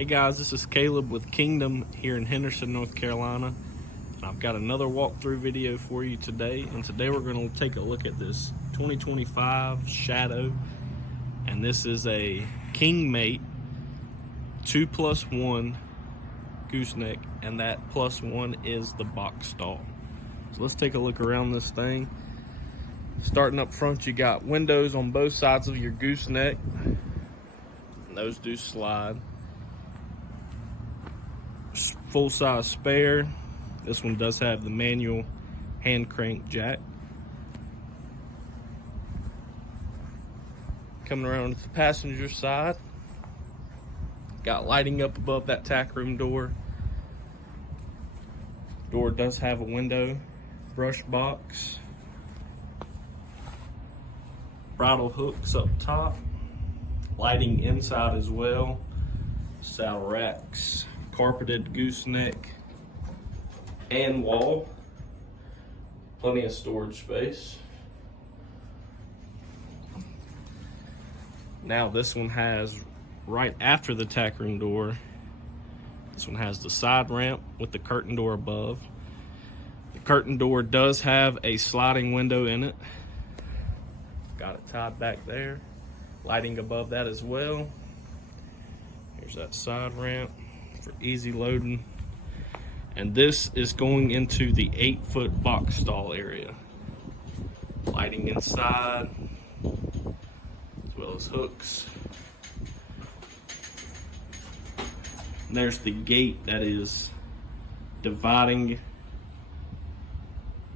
Hey guys, this is Caleb with Kingdom here in Henderson, North Carolina. And I've got another walkthrough video for you today. And today we're going to take a look at this 2025 Shadow. And this is a king mate 2+1 gooseneck, and that +1 is the box stall. So let's take a look around this thing. Starting up front, you got windows on both sides of your gooseneck. And those do slide. Full-size spare. This one does have the manual hand crank jack. Coming around to the passenger side, got lighting up above that tack room door. Door does have a window, brush box, bridle hooks up top, lighting inside as well, saddle racks, carpeted gooseneck and wall, plenty of storage space. Now this one has, right after the tack room door, this one has the side ramp with the curtain door above. The curtain door does have a sliding window in it. Got it tied back there. Lighting above that as well. Here's that side ramp for easy loading. And this is going into the 8-foot box stall area. Lighting inside, as well as hooks. And there's the gate that is dividing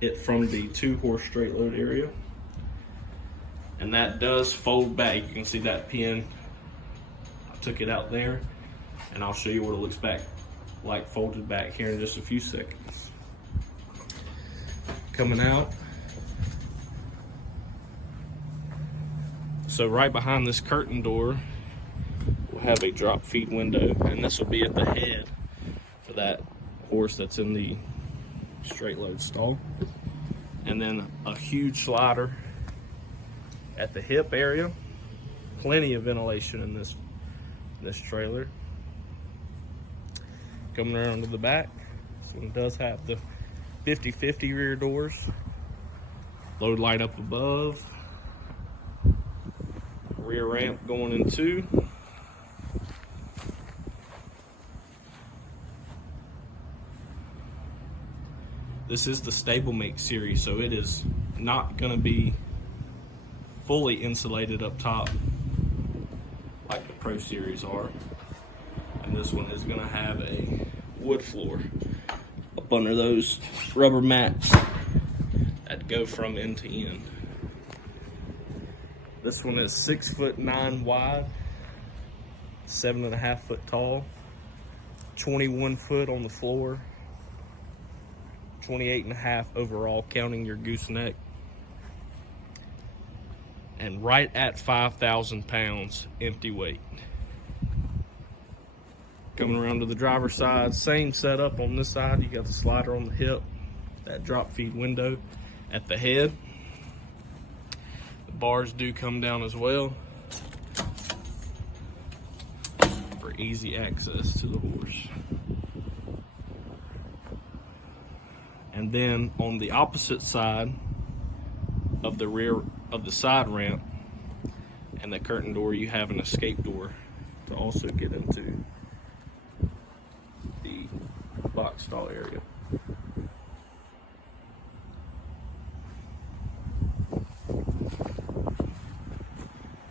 it from the 2-horse straight load area. And that does fold back. You can see that pin. I took it out there, and I'll show you what it looks back like folded back here in just a few seconds. Coming out. So right behind this curtain door, we'll have a drop feed window, and this will be at the head for that horse that's in the straight load stall. And then a huge slider at the hip area. Plenty of ventilation in this trailer. Coming around to the back, this one does have the 50/50 rear doors. Load light up above. Rear ramp going in 2. This is the Stablemate series, so it is not going to be fully insulated up top like the Pro series are. And this one is going to have a wood floor up under those rubber mats that go from end to end. This one is 6'9" wide, 7.5 foot tall, 21 foot on the floor, 28.5 overall counting your gooseneck, and right at 5,000 pounds empty weight. Coming around to the driver's side, same setup on this side. You got the slider on the hip, that drop feed window at the head. The bars do come down as well for easy access to the horse. And then on the opposite side of the rear of the side ramp and the curtain door, you have an escape door to also get into the box stall area.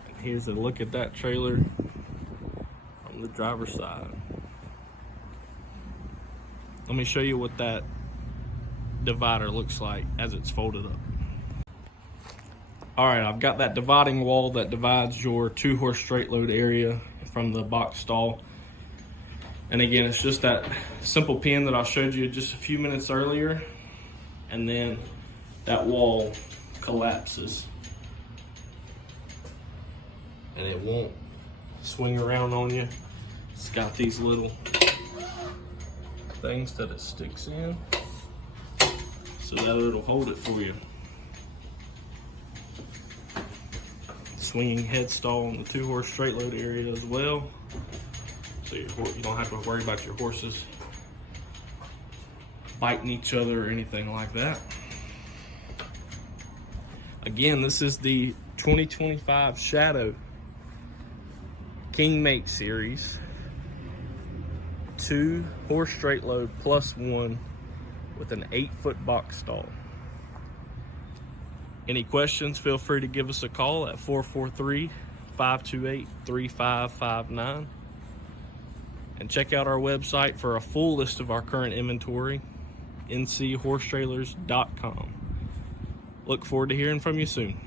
And here's a look at that trailer on the driver's side. Let me show you what that divider looks like as it's folded up. All right, I've got that dividing wall that divides your 2-horse straight load area from the box stall. And again, it's just that simple pin that I showed you just a few minutes earlier. And then that wall collapses. And it won't swing around on you. It's got these little things that it sticks in so that it'll hold it for you. Swinging head stall on the 2-horse straight load area as well. so you don't have to worry about your horses biting each other or anything like that. Again, this is the 2025 Shadow King Make Series. 2 horse straight load plus 1 with an 8-foot box stall. Any questions, feel free to give us a call at 443-528-3559. And check out our website for a full list of our current inventory, nchorsetrailers.com. Look forward to hearing from you soon.